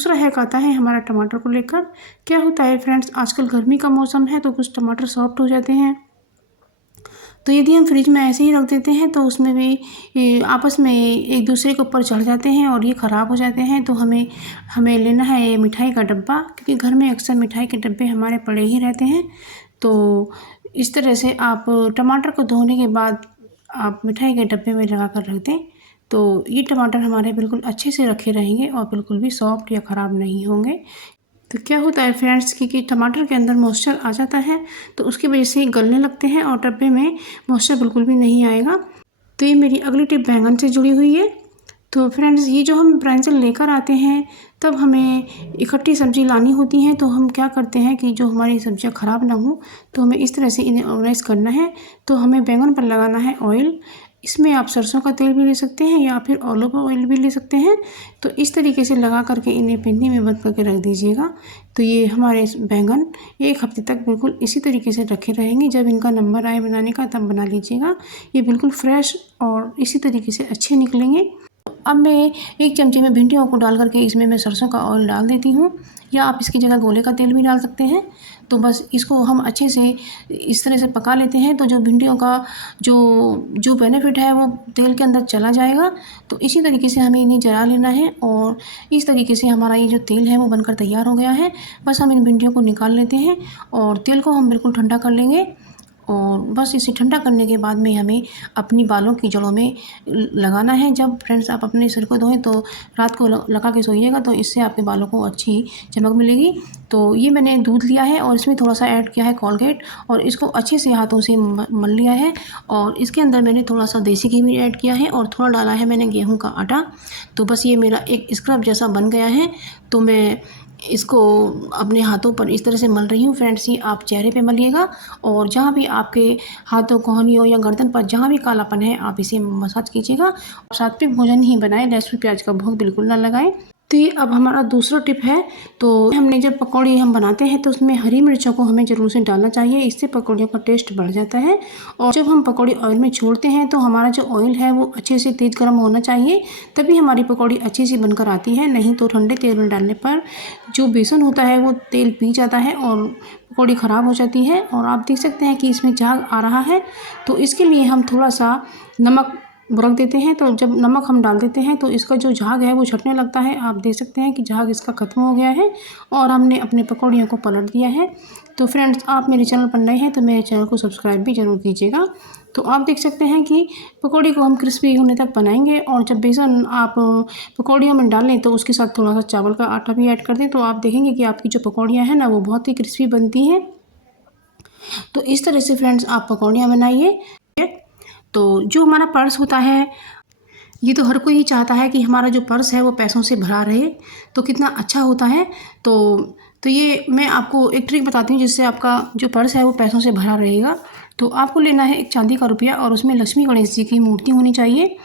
दूसरा हैक आता है हमारा टमाटर को लेकर। क्या होता है फ्रेंड्स, आजकल गर्मी का मौसम है तो कुछ टमाटर सॉफ्ट हो जाते हैं, तो यदि हम फ्रिज में ऐसे ही रख देते हैं तो उसमें भी आपस में एक दूसरे के ऊपर चढ़ जाते हैं और ये ख़राब हो जाते हैं। तो हमें हमें लेना है ये मिठाई का डब्बा, क्योंकि घर में अक्सर मिठाई के डब्बे हमारे पड़े ही रहते हैं। तो इस तरह से आप टमाटर को धोने के बाद आप मिठाई के डब्बे में लगा कर रख दें, तो ये टमाटर हमारे बिल्कुल अच्छे से रखे रहेंगे और बिल्कुल भी सॉफ्ट या ख़राब नहीं होंगे। तो क्या होता है फ्रेंड्स कि टमाटर के अंदर मॉइस्चर आ जाता है, तो उसकी वजह से गलने लगते हैं और डब्बे में मॉइस्चर बिल्कुल भी नहीं आएगा। तो ये मेरी अगली टिप बैंगन से जुड़ी हुई है। तो फ्रेंड्स, ये जो हम ब्रिंजल लेकर आते हैं तब हमें इकट्ठी सब्ज़ी लानी होती है, तो हम क्या करते हैं कि जो हमारी सब्ज़ियाँ ख़राब ना हो तो हमें इस तरह से इन्हें ऑर्गेनाइज़ करना है। तो हमें बैंगन पर लगाना है ऑयल। इसमें आप सरसों का तेल भी ले सकते हैं या फिर ऑलिव ऑयल भी ले सकते हैं। तो इस तरीके से लगा करके इन्हें पिन्नी में बंद करके रख दीजिएगा। तो ये हमारे बैंगन 1 हफ्ते तक बिल्कुल इसी तरीके से रखे रहेंगे। जब इनका नंबर आए बनाने का तब बना लीजिएगा। ये बिल्कुल फ्रेश और इसी तरीके से अच्छे निकलेंगे। अब मैं 1 चमचे में भिंडियों को डाल करके इसमें मैं सरसों का ऑयल डाल देती हूँ, या आप इसकी जगह गोले का तेल भी डाल सकते हैं। तो बस इसको हम अच्छे से इस तरह से पका लेते हैं, तो जो भिंडियों का जो जो बेनिफिट है वो तेल के अंदर चला जाएगा। तो इसी तरीके से हमें इन्हें जला लेना है और इस तरीके से हमारा ये जो तेल है वो बनकर तैयार हो गया है। बस हम इन भिंडियों को निकाल लेते हैं और तेल को हम बिल्कुल ठंडा कर लेंगे। और बस इसे ठंडा करने के बाद में हमें अपनी बालों की जड़ों में लगाना है। जब फ्रेंड्स आप अपने सिर को धोएं तो रात को लगा के सोइएगा, तो इससे आपके बालों को अच्छी चमक मिलेगी। तो ये मैंने दूध लिया है और इसमें थोड़ा सा ऐड किया है कोलगेट और इसको अच्छे से हाथों से मल लिया है। और इसके अंदर मैंने थोड़ा सा देसी घी भी ऐड किया है और थोड़ा डाला है मैंने गेहूँ का आटा। तो बस ये मेरा एक स्क्रब जैसा बन गया है। तो मैं इसको अपने हाथों पर इस तरह से मल रही हूँ। फ्रेंड्स, ये आप चेहरे पे मलिएगा और जहाँ भी आपके हाथों कोहनियों या गर्दन पर जहाँ भी कालापन है आप इसे मसाज कीजिएगा। सात्विक भोजन ही बनाएं, लहसुन प्याज का भोग बिल्कुल ना लगाएं। तो ये अब हमारा दूसरा टिप है। तो हमने जब पकौड़ी हम बनाते हैं तो उसमें हरी मिर्चों को हमें ज़रूर से डालना चाहिए, इससे पकौड़ियों का टेस्ट बढ़ जाता है। और जब हम पकौड़ी ऑयल में छोड़ते हैं तो हमारा जो ऑयल है वो अच्छे से तेज़ गर्म होना चाहिए, तभी हमारी पकौड़ी अच्छी सी बनकर आती है। नहीं तो ठंडे तेल में डालने पर जो बेसन होता है वो तेल पी जाता है और पकौड़ी ख़राब हो जाती है। और आप देख सकते हैं कि इसमें झाग आ रहा है, तो इसके लिए हम थोड़ा सा नमक रख देते हैं। तो जब नमक हम डाल देते हैं तो इसका जो झाग है वो छटने लगता है। आप देख सकते हैं कि झाग इसका ख़त्म हो गया है और हमने अपने पकौड़ियों को पलट दिया है। तो फ्रेंड्स, आप मेरे चैनल पर नए हैं तो मेरे चैनल को सब्सक्राइब भी ज़रूर कीजिएगा। तो आप देख सकते हैं कि पकौड़ी को हम क्रिस्पी होने तक बनाएंगे। और जब बेसन आप पकौड़ियों में डालें तो उसके साथ थोड़ा सा चावल का आटा भी ऐड कर दें, तो आप देखेंगे कि आपकी जो पकौड़ियाँ हैं ना वो बहुत ही क्रिस्पी बनती हैं। तो इस तरह से फ्रेंड्स आप पकौड़ियाँ बनाइए। तो जो हमारा पर्स होता है, ये तो हर कोई ही चाहता है कि हमारा जो पर्स है वो पैसों से भरा रहे, तो कितना अच्छा होता है। तो ये मैं आपको एक ट्रिक बताती हूँ जिससे आपका जो पर्स है वो पैसों से भरा रहेगा। तो आपको लेना है एक चांदी का रुपया और उसमें लक्ष्मी गणेश जी की मूर्ति होनी चाहिए।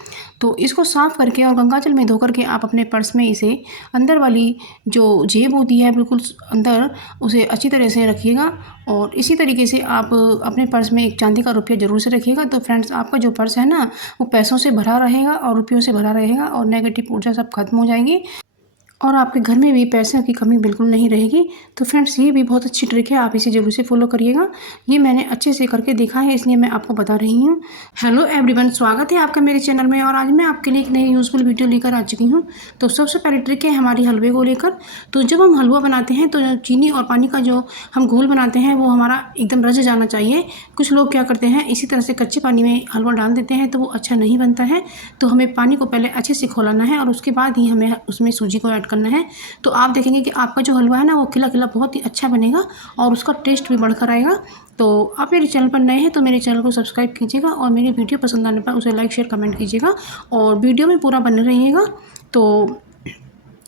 तो इसको साफ़ करके और गंगाजल में धो करके आप अपने पर्स में इसे अंदर वाली जो जेब होती है बिल्कुल अंदर, उसे अच्छी तरह से रखिएगा। और इसी तरीके से आप अपने पर्स में एक चांदी का रुपया ज़रूर से रखिएगा। तो फ्रेंड्स, आपका जो पर्स है ना वो पैसों से भरा रहेगा और रुपयों से भरा रहेगा और नेगेटिव ऊर्जा सब खत्म हो जाएगी और आपके घर में भी पैसों की कमी बिल्कुल नहीं रहेगी। तो फ्रेंड्स, ये भी बहुत अच्छी ट्रिक है, आप इसे ज़रूर से फॉलो करिएगा। ये मैंने अच्छे से करके देखा है, इसलिए मैं आपको बता रही हूँ। हेलो एवरीवन, स्वागत है आपका मेरे चैनल में और आज मैं आपके लिए एक नई यूज़फुल वीडियो लेकर आ चुकी हूँ। तो सबसे पहले ट्रिक है हमारी हलवे को लेकर। तो जब हम हलवा बनाते हैं तो चीनी और पानी का जो हम घोल बनाते हैं वो हमारा एकदम रच जाना चाहिए। कुछ लोग क्या करते हैं, इसी तरह से कच्चे पानी में हलवा डाल देते हैं तो वो अच्छा नहीं बनता है। तो हमें पानी को पहले अच्छे से खौलाना है और उसके बाद ही हमें उसमें सूजी को ऐड करना है। तो आप देखेंगे कि आपका जो हलवा है ना वो खिला खिला बहुत ही अच्छा बनेगा और उसका टेस्ट भी बढ़कर आएगा। तो आप मेरे चैनल पर नए हैं तो मेरे चैनल को सब्सक्राइब कीजिएगा और मेरी वीडियो पसंद आने पर उसे लाइक शेयर कमेंट कीजिएगा और वीडियो में पूरा बने रहिएगा। तो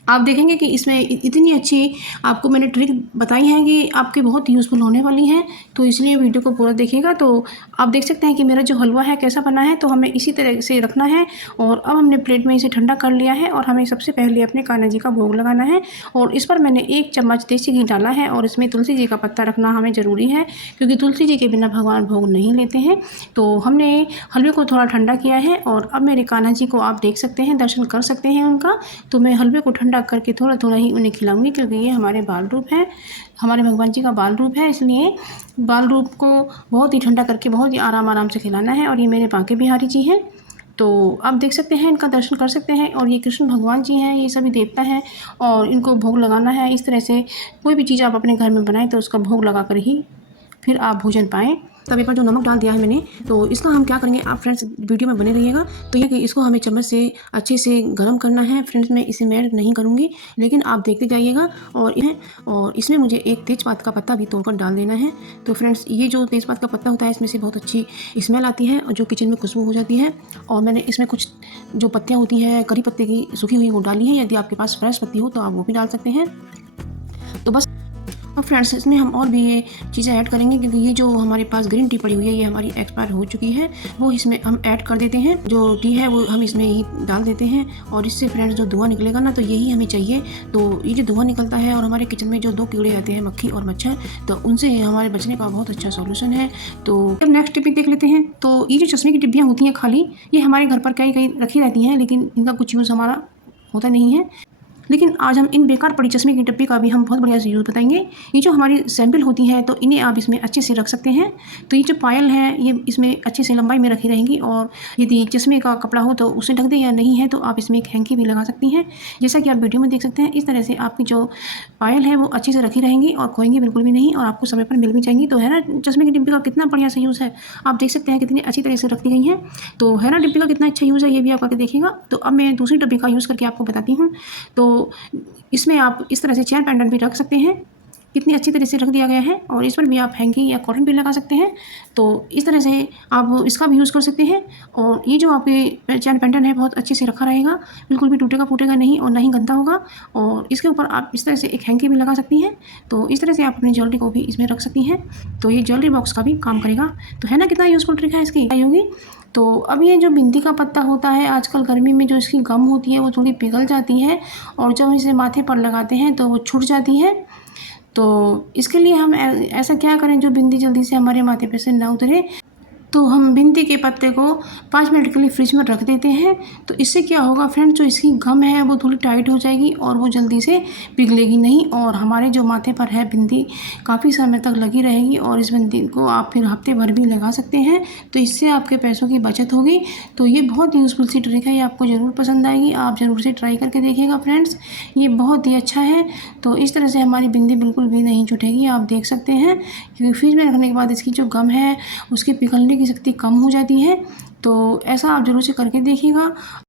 आप देखेंगे कि इसमें इतनी अच्छी आपको मैंने ट्रिक बताई है कि आपके बहुत यूज़फुल होने वाली हैं, तो इसलिए वीडियो को पूरा देखिएगा। तो आप देख सकते हैं कि मेरा जो हलवा है कैसा बना है। तो हमें इसी तरह से रखना है और अब हमने प्लेट में इसे ठंडा कर लिया है और हमें सबसे पहले अपने कान्हा जी का भोग लगाना है। और इस पर मैंने 1 चम्मच देसी घी डाला है और इसमें तुलसी जी का पत्ता रखना हमें ज़रूरी है, क्योंकि तुलसी जी के बिना भगवान भोग नहीं लेते हैं। तो हमने हलवे को थोड़ा ठंडा किया है और अब मेरे कान्हा जी को आप देख सकते हैं, दर्शन कर सकते हैं उनका। तो मैं हलवे को ठंडा रख करके थोड़ा थोड़ा ही उन्हें खिलाऊंगी, क्योंकि ये हमारे बाल रूप है, हमारे भगवान जी का बाल रूप है, इसलिए बाल रूप को बहुत ही ठंडा करके बहुत ही आराम आराम से खिलाना है। और ये मेरे बांके बिहारी जी हैं, तो आप देख सकते हैं, इनका दर्शन कर सकते हैं। और ये कृष्ण भगवान जी हैं, ये सभी देवता हैं और इनको भोग लगाना है। इस तरह से कोई भी चीज़ आप अपने घर में बनाएं तो उसका भोग लगा कर ही फिर आप भोजन पाएँ। तवे पर जो नमक डाल दिया है मैंने, तो इसका हम क्या करेंगे, आप फ्रेंड्स वीडियो में बने रहिएगा। तो ये कि इसको हमें चम्मच से अच्छे से गर्म करना है। फ्रेंड्स मैं इसे मेल्ट नहीं करूँगी, लेकिन आप देखते जाइएगा। और इसमें मुझे एक तेज़पात का पत्ता भी तोड़कर डाल देना है। तो फ्रेंड्स ये जो तेज़पात का पत्ता होता है, इसमें से बहुत अच्छी स्मेल आती है और जो किचन में खुशबू हो जाती है। और मैंने इसमें कुछ जो पत्तियाँ होती हैं करी पत्ते की सूखी हुई, वो डाली है। यदि आपके पास फ्रेश पत्ती हो तो आप वो भी डाल सकते हैं। तो बस और फ्रेंड्स इसमें हम और भी ये चीज़ें ऐड करेंगे, क्योंकि ये जो हमारे पास ग्रीन टी पड़ी हुई है ये हमारी एक्सपायर हो चुकी है, वो इसमें हम ऐड कर देते हैं। जो टी है वो हम इसमें ही डाल देते हैं। और इससे फ्रेंड्स जो धुआं निकलेगा ना, तो यही हमें चाहिए। तो ये जो धुआं निकलता है और हमारे किचन में जो 2 कीड़े आते हैं, मक्खी और मच्छर, तो उनसे हमारे बचने का बहुत अच्छा सॉल्यूशन है। तो अब नेक्स्ट टिप देख लेते हैं। तो ये जो चश्मे की डिब्बियाँ होती हैं खाली, ये हमारे घर पर कहीं कहीं रखी रहती हैं, लेकिन इनका कुछ यूज़ हमारा होता नहीं है। लेकिन आज हम इन बेकार पड़ी चश्मे की डिब्बी का भी हम बहुत बढ़िया से यूज़ बताएंगे। ये जो हमारी सैंपल होती हैं, तो इन्हें आप इसमें अच्छे से रख सकते हैं। तो ये जो पायल है ये इसमें अच्छे से लंबाई में रखी रहेंगी। और यदि चश्मे का कपड़ा हो तो उसे ढक दें, या नहीं है तो आप इसमें एक हैंकी भी लगा सकती हैं। जैसा कि आप वीडियो में देख सकते हैं, इस तरह से आपकी जो पायल है वो अच्छे से रखी रहेंगी और खोएंगी बिल्कुल भी नहीं, और आपको समय पर मिल भी जाएंगी। तो है ना, चश्मे की डिब्बी का कितना बढ़िया से यूज़ है, आप देख सकते हैं कितनी अच्छी तरह से रखी गई हैं। तो है ना, डिब्बी का कितना अच्छा यूज़ है, ये भी आप करके देखिएगा। तो अब मैं दूसरी डिब्बी का यूज़ करके आपको बताती हूँ। तो इसमें आप इस तरह से चेयर पेंडेंट भी रख सकते हैं, कितनी अच्छी तरह से रख दिया गया है। और इस पर भी आप हैंकी या कॉटन भी लगा सकते हैं। तो इस तरह से आप इसका भी यूज़ कर सकते हैं। और ये जो आपके चेयर पेंडेंट है बहुत अच्छे से रखा रहेगा, बिल्कुल भी टूटेगा फूटेगा नहीं और ना ही गंदा होगा। और इसके ऊपर आप इस तरह से एक हैंकी भी लगा सकती हैं। तो इस तरह से आप अपनी ज्वेलरी को भी इसमें रख सकती हैं। तो ये ज्वेलरी बॉक्स का भी काम करेगा। तो है ना, कितना यूज़फुल ट्रिक है इसकी, आई होगी। तो अब ये जो बिंदी का पत्ता होता है, आजकल गर्मी में जो इसकी गम होती है वो थोड़ी पिघल जाती है, और जब इसे माथे पर लगाते हैं तो वो छूट जाती है। तो इसके लिए हम ऐसा क्या करें जो बिंदी जल्दी से हमारे माथे पे से ना उतरे। तो हम बिंदी के पत्ते को 5 मिनट के लिए फ्रिज में रख देते हैं। तो इससे क्या होगा फ्रेंड्स, जो इसकी गम है वो थोड़ी टाइट हो जाएगी और वो जल्दी से पिघलेगी नहीं, और हमारे जो माथे पर है बिंदी काफ़ी समय तक लगी रहेगी। और इस बिंदी को आप फिर हफ्ते भर भी लगा सकते हैं। तो इससे आपके पैसों की बचत होगी। तो ये बहुत यूज़फुल सी ट्रिक है, ये आपको ज़रूर पसंद आएगी। आप ज़रूर से ट्राई करके देखिएगा फ्रेंड्स, ये बहुत ही अच्छा है। तो इस तरह से हमारी बिंदी बिल्कुल भी नहीं छूटेगी, आप देख सकते हैं। क्योंकि फ्रिज में रखने के बाद इसकी जो गम है उसकी पिघलने की शक्ति कम हो जाती है। तो ऐसा आप ज़रूर से करके देखिएगा।